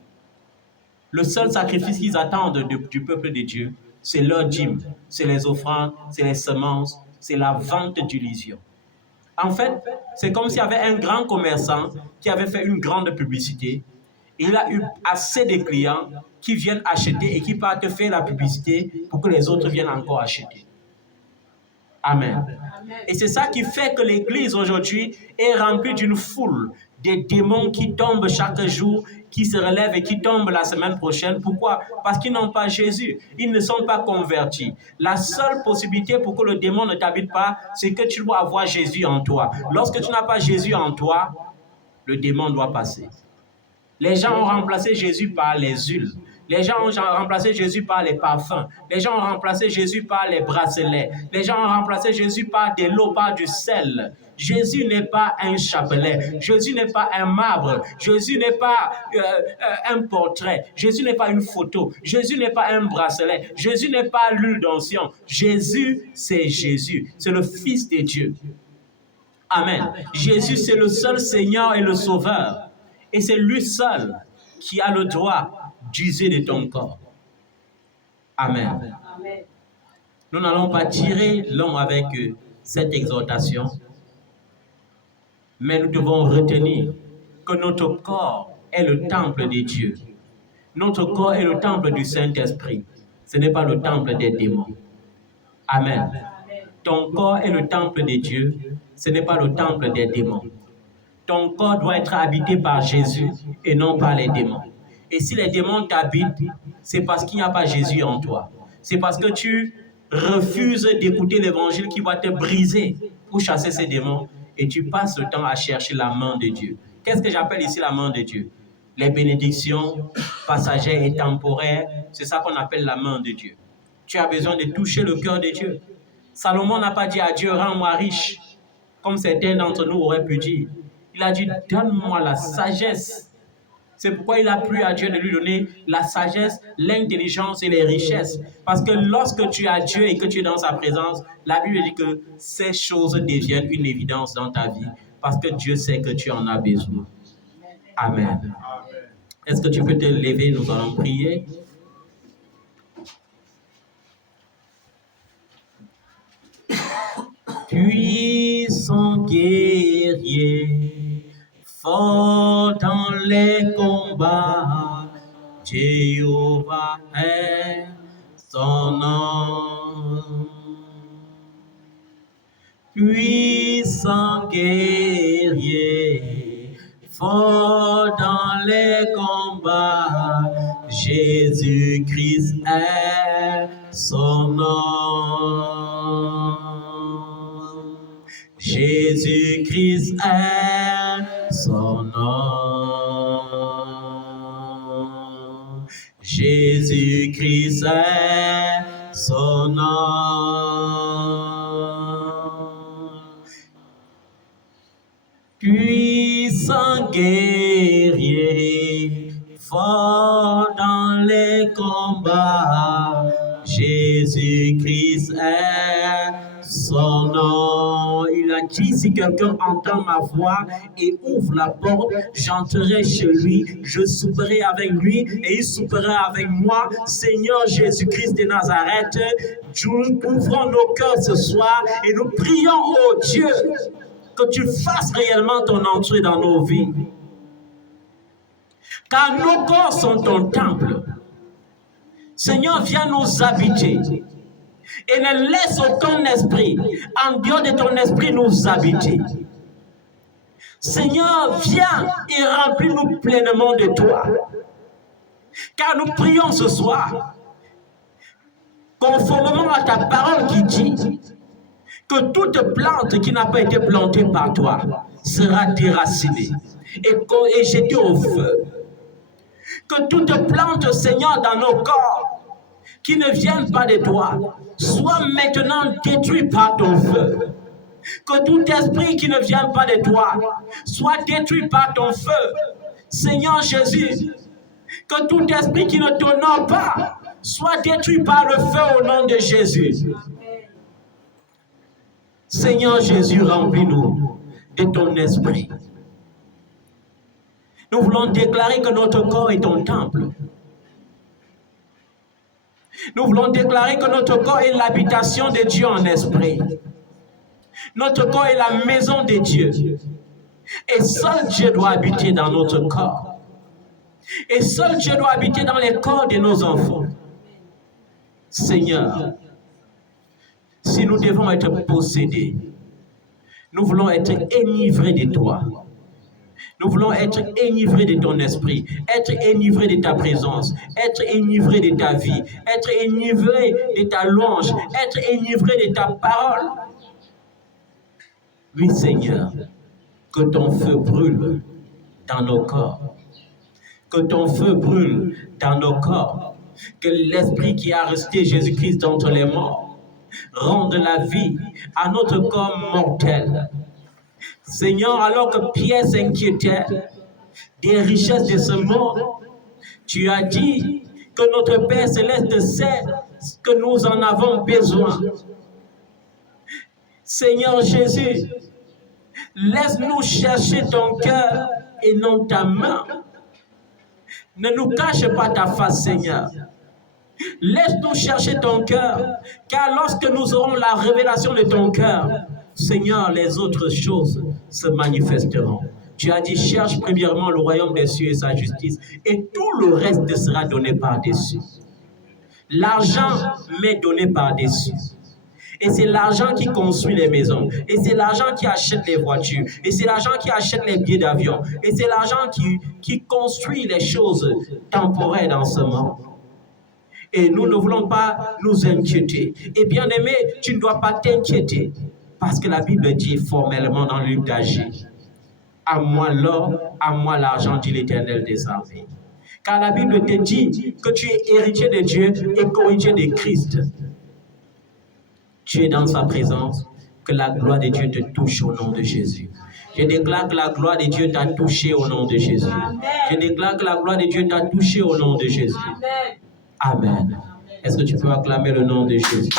Le seul sacrifice qu'ils attendent du peuple de Dieu, c'est leur dîme, c'est les offrandes, c'est les semences, c'est la vente d'illusions. En fait, c'est comme s'il y avait un grand commerçant qui avait fait une grande publicité. Il a eu assez de clients qui viennent acheter et qui partent faire la publicité pour que les autres viennent encore acheter. Amen. Et c'est ça qui fait que l'Église aujourd'hui est remplie d'une foule de démons qui tombent chaque jour, qui se relèvent et qui tombent la semaine prochaine. Pourquoi? Parce qu'ils n'ont pas Jésus. Ils ne sont pas convertis. La seule possibilité pour que le démon ne t'habite pas, c'est que tu dois avoir Jésus en toi. Lorsque tu n'as pas Jésus en toi, le démon doit passer. Les gens ont remplacé Jésus par les huiles. Les gens ont remplacé Jésus par les parfums. Les gens ont remplacé Jésus par les bracelets. Les gens ont remplacé Jésus par de l'eau, par du sel. Jésus n'est pas un chapelet. Jésus n'est pas un marbre. Jésus n'est pas un portrait. Jésus n'est pas une photo. Jésus n'est pas un bracelet. Jésus n'est pas l'huile d'onction. Jésus, c'est Jésus. C'est le Fils de Dieu. Amen. Jésus, c'est le seul Seigneur et le Sauveur. Et c'est lui seul qui a le droit d'user de ton corps. Amen. Nous n'allons pas tirer long avec cette exhortation, mais nous devons retenir que notre corps est le temple de Dieu. Notre corps est le temple du Saint-Esprit. Ce n'est pas le temple des démons. Amen. Ton corps est le temple de Dieu. Ce n'est pas le temple des démons. Ton corps doit être habité par Jésus et non par les démons. Et si les démons t'habitent, c'est parce qu'il n'y a pas Jésus en toi. C'est parce que tu refuses d'écouter l'évangile qui va te briser pour chasser ces démons et tu passes le temps à chercher la main de Dieu. Qu'est-ce que j'appelle ici la main de Dieu? Les bénédictions passagères et temporaires, c'est ça qu'on appelle la main de Dieu. Tu as besoin de toucher le cœur de Dieu. Salomon n'a pas dit à Dieu, rends-moi riche, comme certains d'entre nous auraient pu dire. Il a dit, donne-moi la sagesse. C'est pourquoi il a plu à Dieu de lui donner la sagesse, l'intelligence et les richesses. Parce que lorsque tu as Dieu et que tu es dans sa présence, la Bible dit que ces choses deviennent une évidence dans ta vie. Parce que Dieu sait que tu en as besoin. Amen. Est-ce que tu peux te lever? Nous allons prier. Puissant guerrier, fort dans les combats, Jéhovah est son nom. Puissant guerrier, fort dans les combats, Jésus-Christ est son nom. Jésus-Christ est son nom. Jésus-Christ est son nom. Puissant guerrier, fort dans les combats, Jésus-Christ est son nom. Il a dit, si quelqu'un entend ma voix et ouvre la porte, j'entrerai chez lui, je souperai avec lui et il soupera avec moi. Seigneur Jésus-Christ de Nazareth, nous ouvrons nos cœurs ce soir et nous prions, oh Dieu, que tu fasses réellement ton entrée dans nos vies. Car nos corps sont ton temple. Seigneur, viens nous habiter. Et ne laisse aucun esprit, en dehors de ton esprit, nous habiter. Seigneur, viens et remplis-nous pleinement de toi. Car nous prions ce soir, conformément à ta parole qui dit que toute plante qui n'a pas été plantée par toi sera déracinée et jetée au feu. Que toute plante, Seigneur, dans nos corps, qui ne viennent pas de toi, soit maintenant détruite par ton feu. Que tout esprit qui ne vient pas de toi soit détruit par ton feu. Seigneur Jésus, que tout esprit qui ne t'honore pas soit détruit par le feu au nom de Jésus. Seigneur Jésus, remplis-nous de ton esprit. Nous voulons déclarer que notre corps est ton temple. Nous voulons déclarer que notre corps est l'habitation de Dieu en esprit. Notre corps est la maison de Dieu. Et seul Dieu doit habiter dans notre corps. Et seul Dieu doit habiter dans les corps de nos enfants. Seigneur, si nous devons être possédés, nous voulons être enivrés de toi. Nous voulons être enivrés de ton esprit, être enivrés de ta présence, être enivrés de ta vie, être enivrés de ta louange, être enivrés de ta parole. Oui, Seigneur, que ton feu brûle dans nos corps. Que ton feu brûle dans nos corps. Que l'esprit qui a resté Jésus-Christ d'entre les morts rende la vie à notre corps mortel. Seigneur, alors que Pierre s'inquiétait des richesses de ce monde, tu as dit que notre Père Céleste sait que nous en avons besoin. Seigneur Jésus, laisse-nous chercher ton cœur et non ta main. Ne nous cache pas ta face, Seigneur. Laisse-nous chercher ton cœur, car lorsque nous aurons la révélation de ton cœur, Seigneur, les autres choses se manifesteront. Tu as dit, cherche premièrement le royaume des cieux et sa justice, et tout le reste te sera donné par-dessus. L'argent m'est donné par-dessus. Et c'est l'argent qui construit les maisons. Et c'est l'argent qui achète les voitures. Et c'est l'argent qui achète les billets d'avion. Et c'est l'argent qui construit les choses temporaires dans ce monde. Et nous ne voulons pas nous inquiéter. Et bien aimé, tu ne dois pas t'inquiéter. Parce que la Bible dit formellement dans le livre d'Agir, à moi l'or, à moi l'argent, dit l'Éternel des armées. Car la Bible te dit que tu es héritier de Dieu et co-héritier de Christ. Tu es dans sa présence, que la gloire de Dieu te touche au nom de Jésus. Je déclare que la gloire de Dieu t'a touché au nom de Jésus. Je déclare que la gloire de Dieu t'a touché au nom de Jésus. Amen. Est-ce que tu peux acclamer le nom de Jésus?